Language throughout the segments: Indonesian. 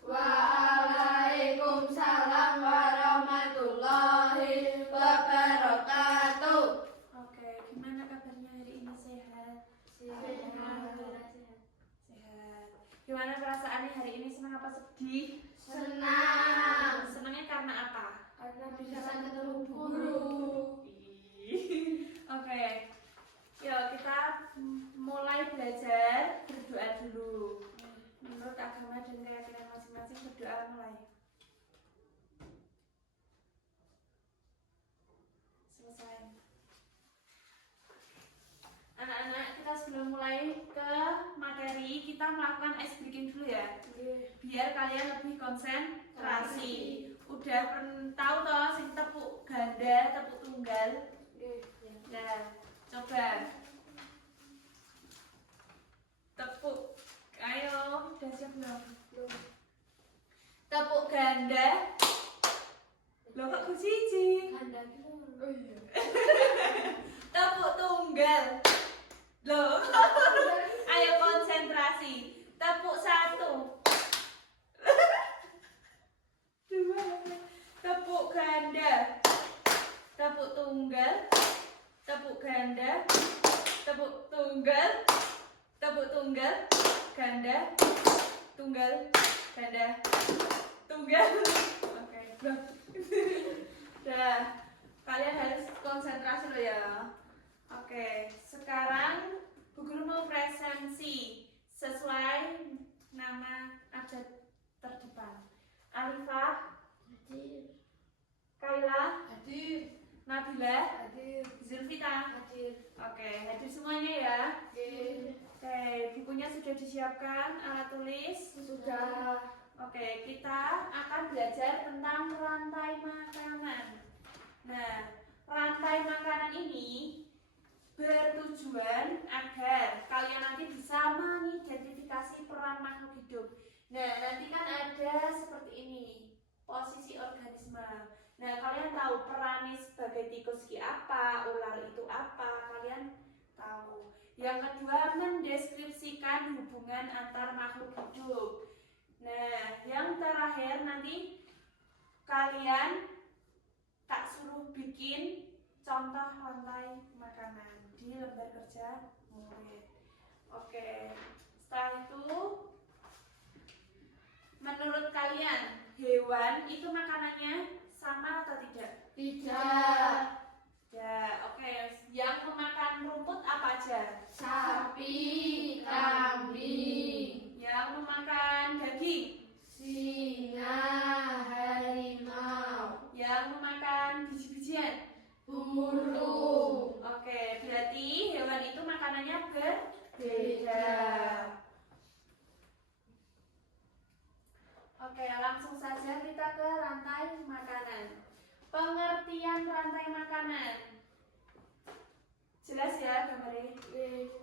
Waalaikumsalam warahmatullahi wabarakatuh. Oke, gimana kabarnya hari ini? Sehat? Sehat. Gimana perasaannya hari ini? Senang apa sedih? Senang. Senangnya karena apa? Karena bisa ketemu guru. Oke. Yuk kita mulai belajar berdoa dulu. Menurut agama dan keyakinan masing-masing berdoa mulai. Selesai. Anak-anak, kita sebelum mulai ke materi, kita melakukan ice breaking dulu ya. Biar kalian lebih konsentrasi. Udah tahu toh sing tepuk ganda, tepuk tunggal? Nah, coba tepuk. Ayo, udah siap belum? Tepuk ganda. Loh kok kucing? Ganda gitu. Oh iya. Tepuk tunggal. Loh. Ayo konsentrasi. Tepuk satu. Dua. Tepuk ganda. Tepuk tunggal. Tepuk ganda. Tepuk tunggal. Tepuk tunggal. Ganda. Tunggal. Ganda. Tunggal. Oke. Dah. Kalian harus konsentrasi loh ya. Oke, sekarang Bu Guru mau presensi sesuai nama adat terdepan. Alifah, Hadir. Kaila, Hadir. Nabila, Hadir. Zulfita. Hadir. Oke, hadir semuanya ya. Hadir. Oke, bukunya sudah disiapkan, alat tulis Sudah. Oke, kita akan belajar tentang rantai makanan. Nah, rantai makanan ini bertujuan agar kalian nanti bisa mengidentifikasi peran makhluk hidup. Nah, nanti kan ada seperti ini, posisi organisme. Nah, kalian tahu perannya sebagai tikus apa, ular itu apa, kalian tahu. Yang kedua, mendeskripsikan hubungan antar makhluk hidup. Nah, yang terakhir nanti kalian tak suruh bikin contoh rantai makanan di lembar kerja murid. Oke, setelah itu menurut kalian hewan itu makanannya sama atau tidak? Tidak. Ya, oke. Yang memakan rumput apa aja? Sapi. Kambing. Yang memakan daging? Singa. Harimau. Yang memakan biji-bijian? Burung. Oke, berarti hewan itu makanannya berbeda. Oke, langsung saja kita ke rantai makanan. Pengertian rantai makanan. Jelas ya gambarnya?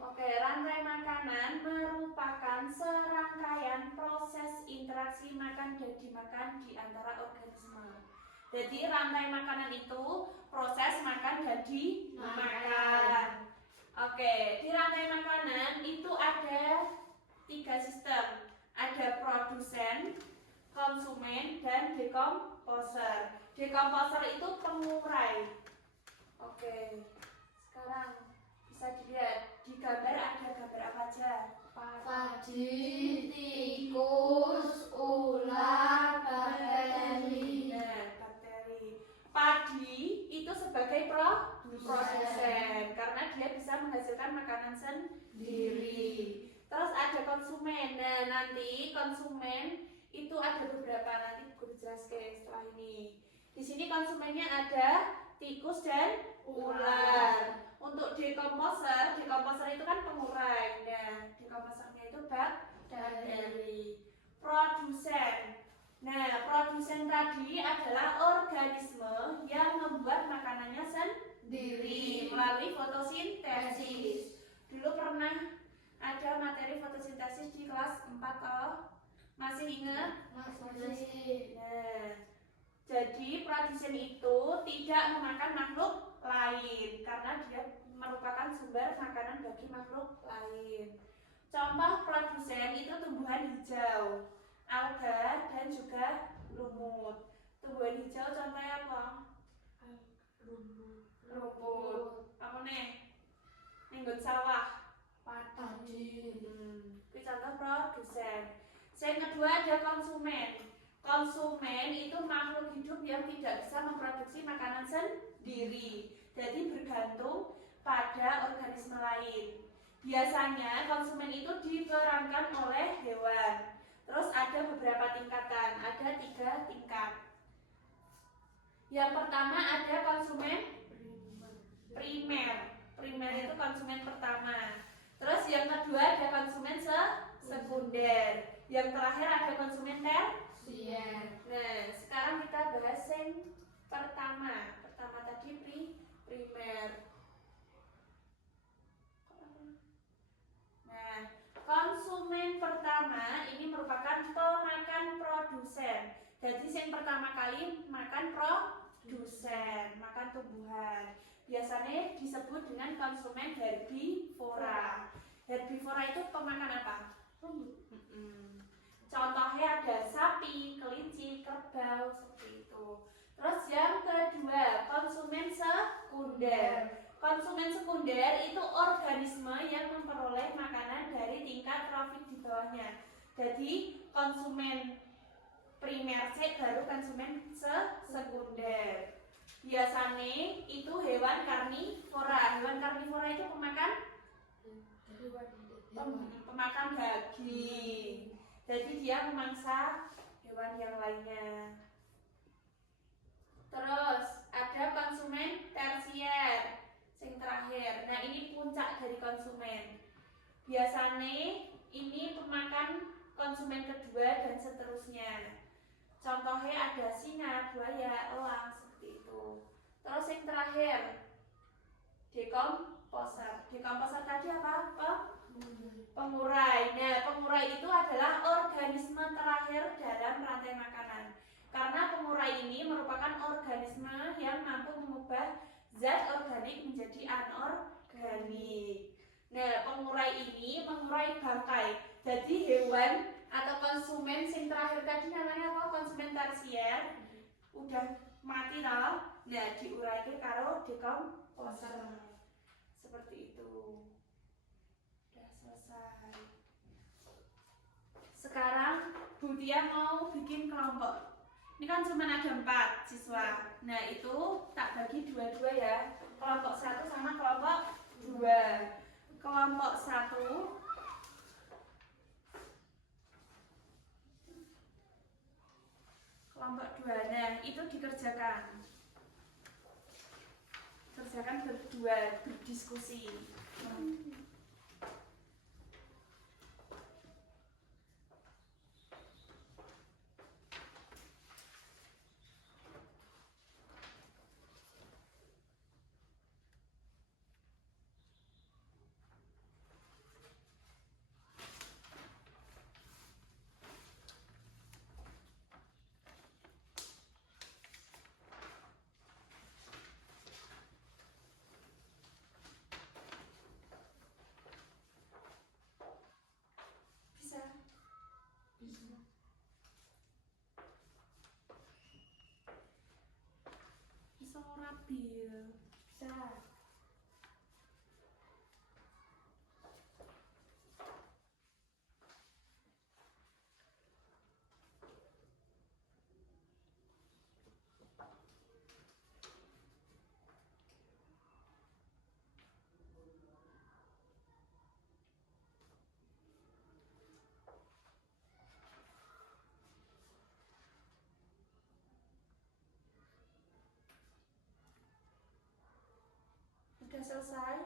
Oke, rantai makanan merupakan serangkaian proses interaksi makan dan dimakan di antara organisme. Jadi rantai makanan itu proses makan dan dimakan. Oke, di rantai makanan itu ada 3 sistem. Ada produsen, konsumen, dan dekomposer. Dekomposer itu pengurai. Oke, sekarang bisa dilihat di gambar ada gambar apa aja? Padi, tikus, ular, bakteri. Nah, bakteri. Padi itu sebagai produsen karena dia bisa menghasilkan makanan sendiri. Terus ada konsumen. Nah, nanti konsumen itu ada beberapa, nanti gue jelaskan setelah ini. Di sini konsumennya ada tikus dan ular. Untuk dekomposer itu kan pengurai. Nah, dekomposernya itu bakteri. Produsen. Nah, produsen tadi adalah organisme yang membuat makanannya sendiri melalui fotosintesis. Dulu pernah ada materi fotosintesis di kelas 4 toh? Masih ingat? Masih. Nah, jadi produsen itu tidak memakan makhluk lain karena dia merupakan sumber makanan bagi makhluk lain. Contoh produsen itu tumbuhan hijau, alga, hijau contohnya apa? Rumput. Apa nih? Nenggon sawah. Padi. Itu contoh produsen. Yang kedua ada konsumen. Konsumen itu makhluk hidup yang tidak bisa memproduksi makanan sendiri. Jadi bergantung pada organisme lain. Biasanya konsumen itu diperankan oleh hewan. Terus ada beberapa tingkatan, ada 3 tingkat. Yang pertama ada konsumen primer. Primer itu konsumen pertama. Terus yang kedua ada konsumen sekunder. Yang terakhir ada konsumen tersier. Nah, sekarang kita bahas yang pertama. Pertama tadi primer. Nah, konsumen pertama ini merupakan pemakan produsen. Jadi yang pertama kali makan produsen, makan tumbuhan. Biasanya disebut dengan konsumen herbivora. Herbivora itu pemakan apa? Contohnya ada sapi, kelinci, kerbau, seperti itu. Terus yang kedua, konsumen sekunder. Konsumen sekunder itu organisme yang memperoleh makanan dari tingkat trofik di bawahnya. Jadi konsumen primer baru konsumen sekunder. Biasanya itu hewan karnivora. Hewan karnivora itu pemakan daging. Jadi dia memangsa hewan yang lainnya. Terus ada konsumen tersier. Yang terakhir, nah ini puncak dari konsumen. Biasanya ini pemakan konsumen kedua dan seterusnya. Contohnya ada singa, buaya, elang, seperti itu. Terus yang terakhir, dekomposer. Dekomposer tadi apa? Pengurai. Nah, pengurai itu adalah organisme terakhir dalam rantai makanan. Karena pengurai ini merupakan organisme yang mampu mengubah zat organik menjadi anorganik. Nah, pengurai ini mengurai bangkai. Jadi hewan atau konsumen yang terakhir tadi namanya apa? Konsumen tersier. Udah mati tau. Nah, diuraikan karo dekomposer. Seperti itu. Udah selesai. Sekarang Bu Tia mau bikin kelompok. Ini kan cuma ada 4 siswa. Nah, itu tak bagi 2-2 ya. Kelompok 1 sama kelompok 2. Kelompok 1 kelompok 2. Nah, itu dikerjakan. Kerjakan berdua, berdiskusi. Bisa rabil. Bisa. Udah selesai?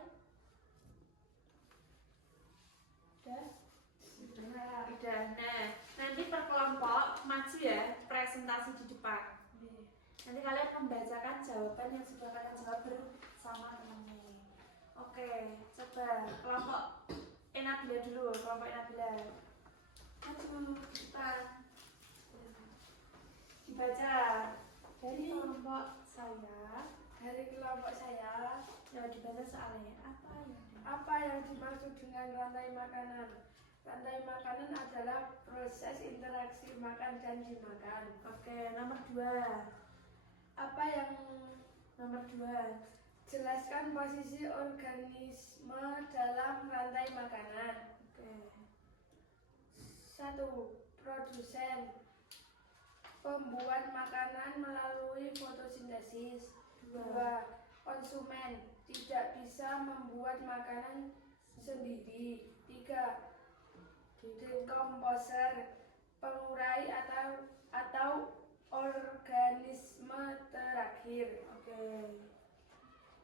Udah? Udah. Nah, nanti per kelompok maju ya, presentasi di depan. Nanti kalian membacakan jawaban yang sudah kalian jawab bersama teman-teman. Oke, coba kelompok Enabila dulu, kelompok Enabila. Maju di depan. Dibaca dari kelompok saya. Dari kelompok saya, Ya, dibaca soalnya apa yang dimaksud dengan rantai makanan? Rantai makanan adalah proses interaksi makan dan dimakan. Oke, nomor 2. Apa yang Nomor 2. jelaskan posisi organisme dalam rantai makanan. Oke. 1. Produsen, pembuat makanan melalui fotosintesis. 2. Konsumen, tidak bisa membuat makanan sendiri. 3. Decomposer, pengurai atau organisme terakhir. Oke.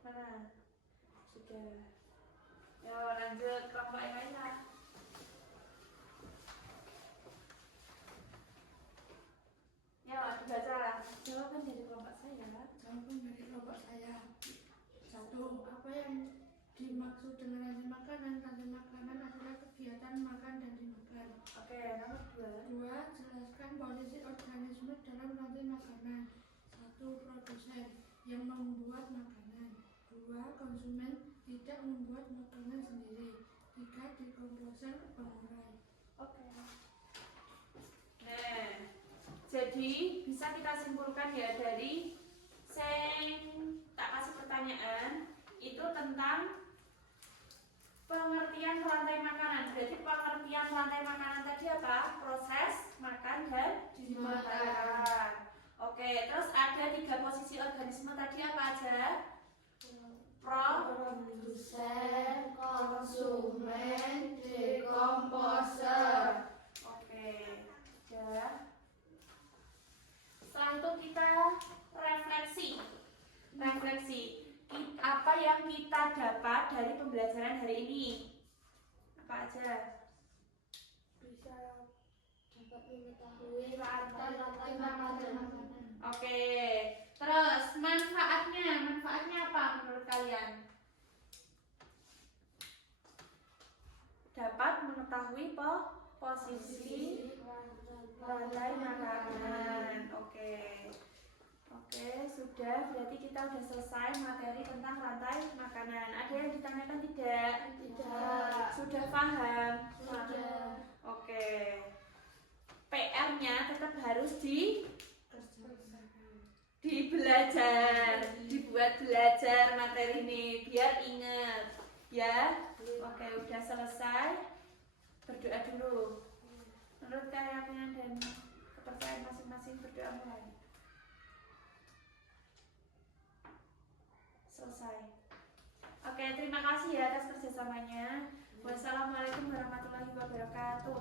Mana? Sudah. Yo, lanjut kelompok yang lain lah. Ya, dibaca jawaban dari kelompok saya. Jawaban dari kelompok saya. 1. Apa yang dimaksud dengan rantai makanan? Rantai makanan adalah kegiatan makan dan dimakan. Oke, nomor 2. 2. Jelaskan posisi organisme dalam rantai makanan. 1. Produsen yang membuat makanan. 2. Konsumen tidak membuat makanan sendiri. 3. Decomposer, pengurai. Oke. Nah, jadi bisa kita simpulkan ya dari tak kasih pertanyaan itu tentang pengertian rantai makanan. Berarti pengertian rantai makanan tadi apa? Proses, makan, dan dimakan. Oke, terus ada 3 posisi organisme tadi apa aja? Produsen, konsumen, decomposer. Oke, ya. Setelah itu kita refleksi. Apa yang kita dapat dari pembelajaran hari ini? Apa aja? Bisa dapat mengetahui rantai makanan. Oke. Terus manfaatnya apa menurut kalian? Dapat mengetahui posisi rantai makanan. Oke, sudah. Berarti kita sudah selesai materi tentang rantai makanan. Ada yang ditanyakan tidak? Tidak. Sudah paham? Sudah. Oke. PR-nya tetap harus dibuat belajar materi ini biar ingat ya. Oke, udah selesai. Berdoa dulu. Menurut keyakinan dan kepercayaan masing-masing berdoa mulai. Selesai. Oke, terima kasih ya atas kerjasamanya. Wassalamualaikum warahmatullahi wabarakatuh.